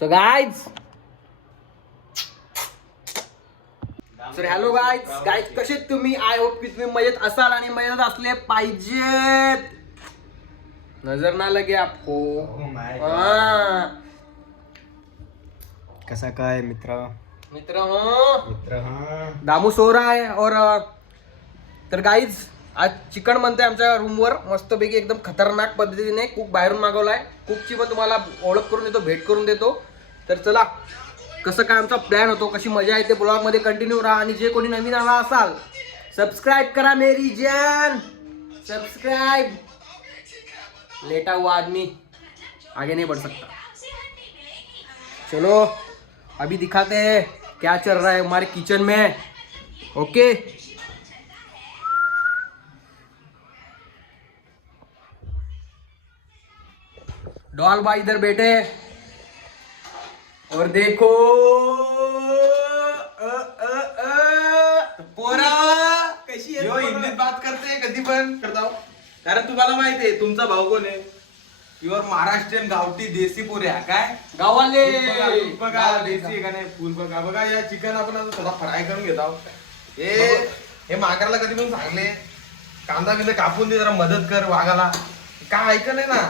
So guys hello guys कसे तुम्ही? I hope की तुम्ही मजेत असाल आणि मजेत असले पाहिजेत. नजर ना लगे आपको. कसा काय मित्र दामू सो रहा है. और तर गाईज आज चिकन बनतंय आमच्या रूमवर मस्तपैकी एकदम खतरनाक पद्धतीने. कुक बाहेरून मागवलाय. कुकची पण तुम्हाला ओळख करून देतो, भेट करून देतो. तर चला कसं काय आमचा प्लॅन होतो, कशी मजा येते ब्लॉग मध्ये कंटिन्यू राहा. आणि जे कोणी नवीन आला असाल सबस्क्राइब करा मेरी जान, सब्सक्राइब. लेटा हुआ आदमी आगे नहीं बढ़ सकता. चलो अभी दिखाते हैं क्या चल रहा है हमारे किचन में. ओके डॉल भाई इधर बैठे और देखो पोरा कशी आहे? हिंदीत बात करते कधी पण करता. कारण तुम्हाला माहिती आहे तुमचा भाऊ कोण आहे? प्युअर महाराष्ट्रीयन गावठी देसी पोऱ्या. काय गावाले बघा देसी का नाही फुल बघा. बघा या चिकन आपण आता थोडा फ्राय करून घेत आहोत. हे माकरला कधी पण सांगले कांदा बिंदा कापून दे, जरा मदत कर वाघाला. काय ऐक नाही ना.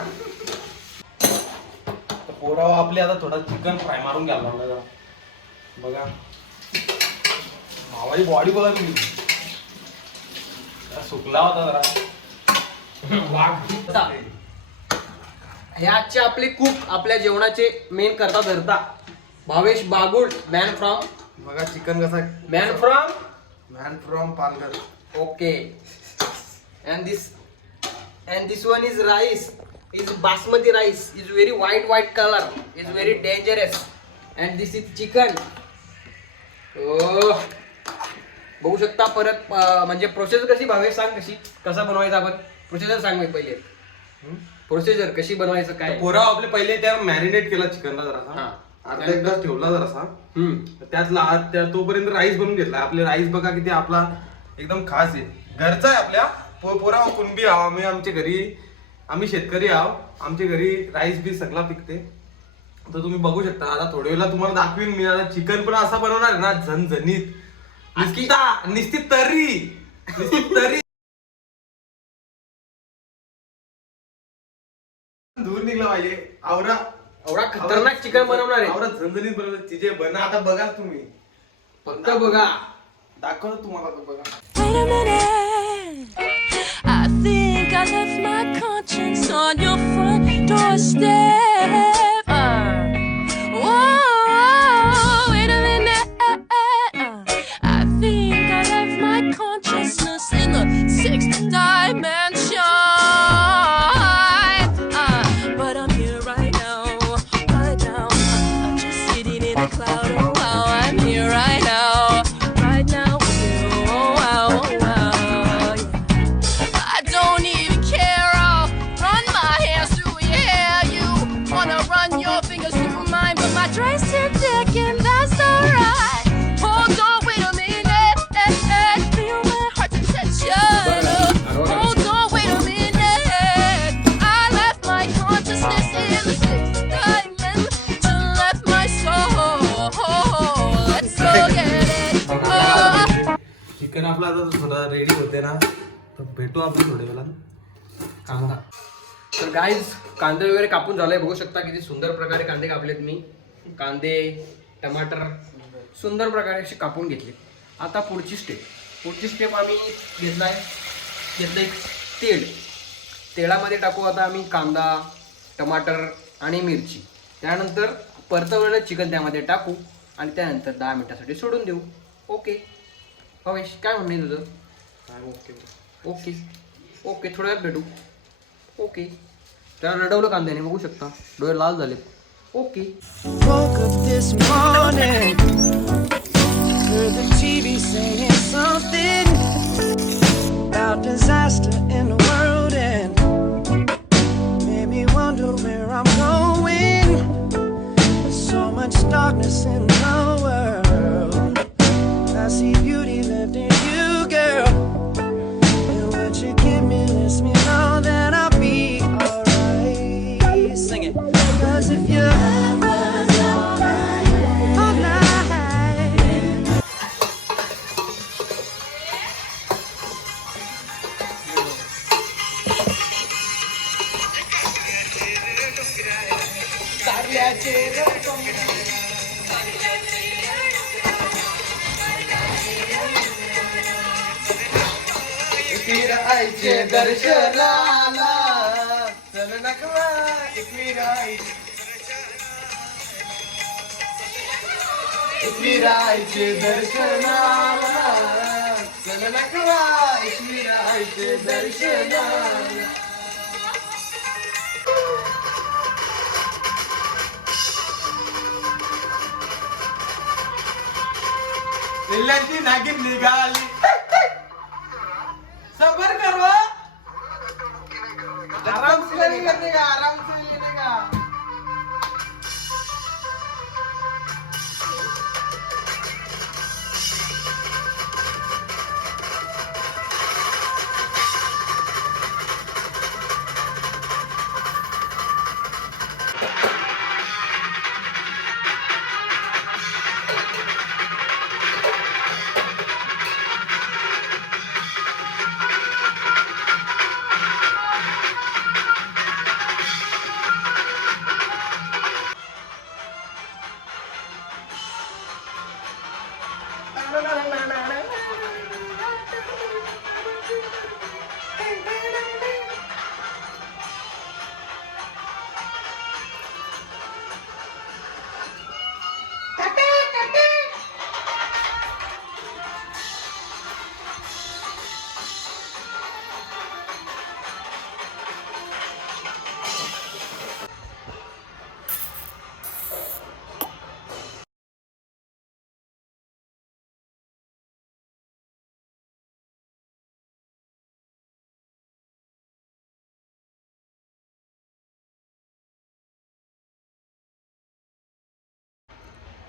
पोरा आपले आता थोडा चिकन फ्राय मारून घ्यायला लागला जरा. बघा मावाची बॉडी बघा तुम्ही, सुकला होता जरा. हे आजचे आपले कुक आपल्या जेवणाचे मेन करता धरता भावेश बागुल मॅन फ्रॉम. बघा चिकन कसा man from Palghar. Okay. and this one is rice, is basmati rice, is very white color, is very dangerous. and this is chicken. बघू शकता. परत म्हणजे प्रोसेस कशी भावेश सांग, कशी कसं बनवायचं आपण प्रोसिजर सांग मी पहिले. प्रोसिजर कशी बनवायचं काय. पोरा आपले पहिले त्या मॅरिनेट केला चिकनला जरासा, अर्धा एक तास ठेवला जरासा. त्यातला तोपर्यंत राईस बनवून घेतला. आपले राईस बघा किती आपला एकदम खास आहे, घरचा आहे आपल्या. पोरा कुणबी आहो आम्ही, आमच्या घरी आम्ही शेतकरी आहो. आमच्या घरी राईस बी सगळा पिकते. तर तुम्ही बघू शकता. आता थोड्या वेळेला तुम्हाला दाखवीन मी. आता चिकन पण असा बनवणार आहे ना झणझणीत, निस्ती तरी दूर निघला पाहिजे. आवरा खतरनाक चिकन बनवणार आहे. आवरा झणझणीत बनवणार चिजे बना. आता बघा तुम्ही, फक्त बघा, दाखवतो तुम्हाला. बघा Wait a minute, I think I left my conscience on your front doorstep. Whoa, wait a minute, I think I left my consciousness in the sixth dimension. But I'm here right now, I'm just sitting in a cloud. Oh wow, I'm here right now with you. Oh wow, yeah. I don't even care. I'll run my hands through your hair. You wanna run your fingers through mine, but my dress is thick and that's alright. Hold on, wait a minute, feel my heart's attention. Hold on, wait a minute, I left my consciousness in the sixth dimension, left my soul. Let's go get it. Chicken आपला आता थोडा ready होते ना, तर भेटू आपण थोड्या वेळा. कांदा. तर गाईज कांदे वगैरे कापून झालाय. बघू शकता किती सुंदर प्रकारे कांदे कापलेत मी. कांदे टमाटर सुंदर प्रकारे असे कापून घेतले. आता पुढची स्टेप आम्ही घेतलं एक तेलामध्ये टाकू आता आम्ही कांदा टमाटर आणि मिरची. त्यानंतर परतवलेलं चिकन त्यामध्ये टाकू आणि त्यानंतर 10 मिनिटासाठी सोडून देऊ. ओके भावेश काय म्हणणे तुझं? ओके ओके थोड्या वेळात भेटू. ओके. त्याला रडवलं कांद्याने, बघू शकता डोळे लाल झाले. Okay. Woke up this morning, heard the TV saying something about disaster in the world, and made me wonder where I'm going. There's so much darkness in the world. I see beauty left in you, girl, and what you give me lets me know that I'll be alright. Sing it. 'Cause if you ever एकविरायचे दर्शनाला चल नकवा एकविरायचे दर्शनाला चल नकवा एकविरायचे दर्शनाला. पिल्लांची नागिन निघाली सबर करो आराम से करने का आराम से लेने का.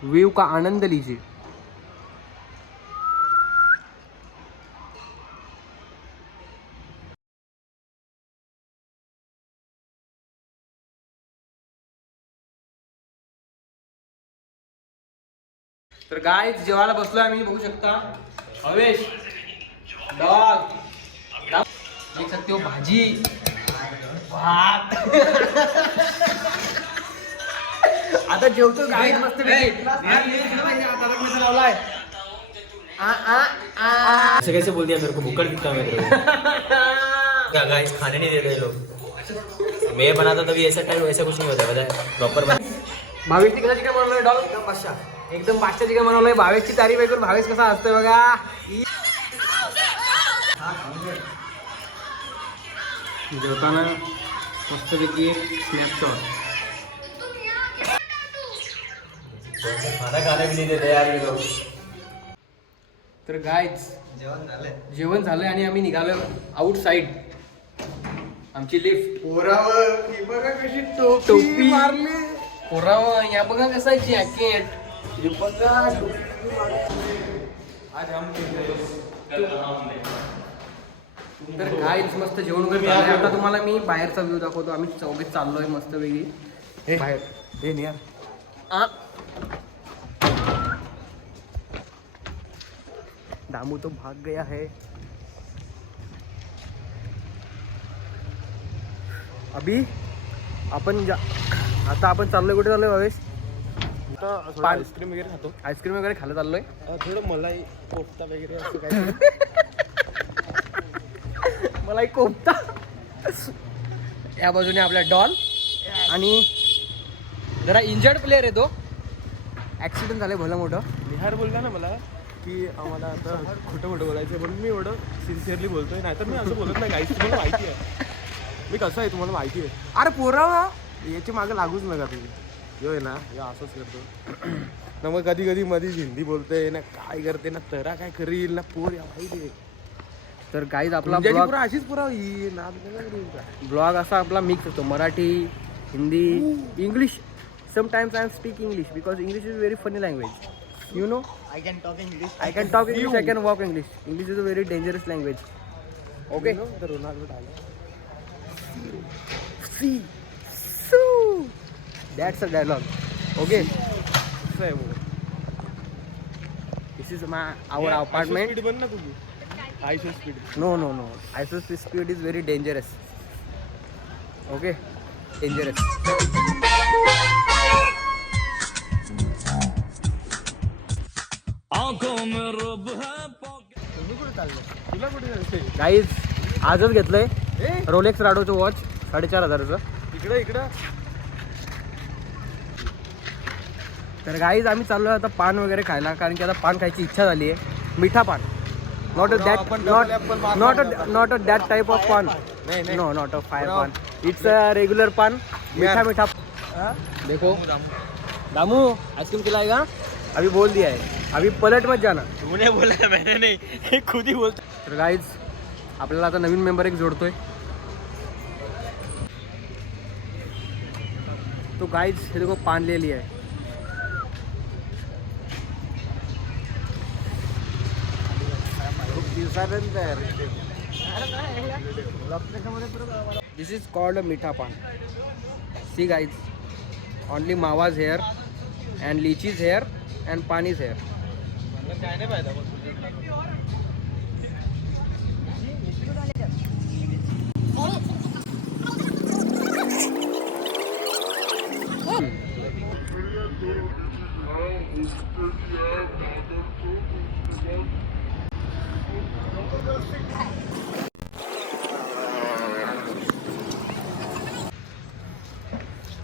व्यू का आनंद लीजिए. तर गाय जेवायला बसलोय आम्ही, बघू शकता. हवेश डॉग देख सकते हो, भाजी भात. आता जेवतो गाय मस्त लावलाय. ऐसे कैसे बोल दिया मेरे को, भूखड़ कितना मेरे को. क्या गाइस खाने नहीं दे रहे लोग. मैं बनाता तभी ऐसा टाइम वैसा कुछ नहीं होता, पता है प्रॉपर. भावेशची कसा चिकन बनवलंय डॉग, एकदम बादशाह चिकन बनवलंय. भावेशची तारीफ ऐकून भावेश कसा असतोय बघा. जेवताना मस्तपैकी एक स्नॅपशॉट. खाना खाने भी नहीं देते यार ये लोग. तर गायच जेवण झालंय आणि आम्ही निघालो आउटसाइड. आमची लिफ्ट पोरावर बघा कशी टोपी मारली. पोरावं या बघा कसा जॅकेट. हे बघा आज हम तर गायच मस्त जेवण वगैरे झालंय. आता तुम्हाला मी बाहेरचा व्ह्यू दाखवतो. आम्ही चौघे चाललोय मस्त वेगळी बाहेर. हे निया दामू तो भाग गया है. अभी आपण आता आपण चाललोय कुठे चाललोय भावेश. आईस्क्रीम वगैरे खातो. आईस्क्रीम वगैरे खायला चाललोय. थोडं मलाई कोफ्ता वगैरे असं काय. मला एक कोपता. या बाजूने आपला डॉल आणि जरा इंजर्ड प्लेअर आहे तो. ऍक्सिडेंट झालंय भलं मोठं. निहार बोलला ना मला की आम्हाला आता खोटं बोलायचं म्हणून मी एवढं सिन्सिअरली बोलतोय. नाहीतर मी असं बोलत नाही. गाईस तुम्हाला माहिती आहे मी कसं आहे, तुम्हाला माहिती आहे. अरे पोरा याची मागं लागूच नका तुम्ही. यो आहे ना यो असंच करतो ना. मग कधी कधी मध्येच हिंदी बोलतोय ना, काय करते ना, तरा काय करील ना, पोर या माहिती आहे. तर गाईज आपला पुरा अशीच पुरा ब्लॉग असा आपला मिक्स होतो. Marathi, Hindi, English. Sometimes I speak English because English is very funny language. You know, I can talk English, I can walk English. English is a very dangerous language. Okay. You know the Ronaldo dialogue. See, so that's a dialogue. Okay. This is our apartment. Speed बन ना तुझी. ISO speed. No. ISO speed is very dangerous. Okay, dangerous. Guys आजच घेतलंय Rolex राडोचं watch 4,500चं. इकडं तर guys आम्ही चाललोय आता पान वगैरे खायला, कारण की आता पान खायची इच्छा झाली आहे. मिठा पान, नॉट दॅट टाइप ऑफ पान, नो नॉट अ फायर पान, इट्स अ रेगुलर पान. मीठा देखो दामू आइसक्रीम खिलाएगा, अभी बोल दिया है, अभी पलट मत जाना. तूने बोला मैंने नहीं, हे खुद ही बोलतो. तर गाईज आपल्याला आता नवीन मेंबर एक जोडतोय. तो गाईज हे देखो पान ले लिया है. दिस is called meetha paan. See guys, only mawas here and lychees here and paans here. काय नाही पाहिजे.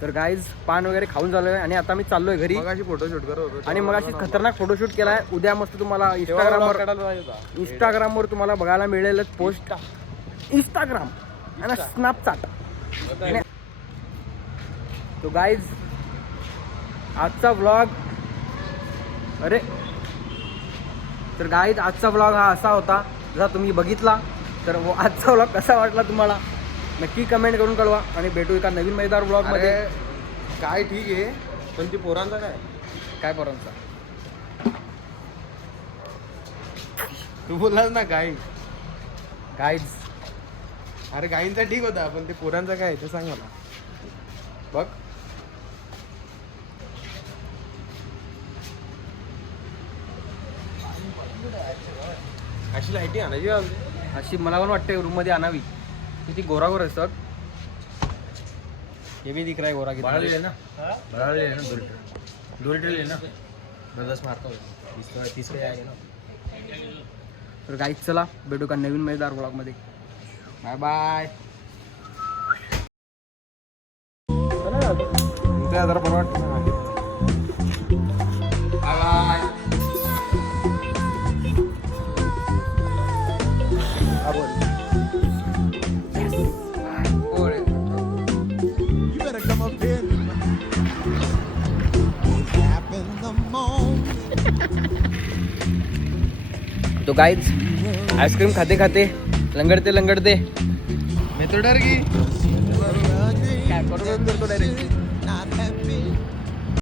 तर गाईज पान वगैरे खाऊन झालोय आणि आता मी चाललोय घरी. मगाशी फोटोशूट करत होतो आणि मग अशी खतरनाक फोटोशूट केलाय. उद्या मस्त तुम्हाला इंस्टाग्रामवर तुम्हाला बघायला मिळेलच पोस्ट. इंस्टाग्राम आणि स्नॅपचॅट. तो गाईज आजचा व्लॉग, अरे तर गाईज आजचा व्लॉग हा असा होता जसा तुम्ही बघितला. तर आजचा व्लॉग कसा वाटला तुम्हाला नक्की कमेंट करून कळवा. आणि भेटू एका नवीन मजेदार व्लॉग मध्ये. काय ठीक आहे, पण ती पोरांचा काय पोरांचा तू बोललास ना गाई. गाईज अरे गाईंचा ठीक होता, पण ते पोरांचा काय ते सांग मला. बघ अशी लाईटिंग आणायची अशी मला पण वाटते रूम मध्ये आणावी. किती गोरागोर असतात. हे भी दिख रहा है गोरा कितना. बड़ा ले लेना 2 लीटर लेना 10 मारता 30 पे आएगा ना. तर गाईज चला भेटू का नवीन मजेदार ब्लॉग मध्ये. Bye bye. जरा पण वाटतं bye. You better come up here. Tap in the moment. तो गाईज आईस्क्रीम खाते खाते लंगडते मी तो डर गई काय करतो डायरेक्ट.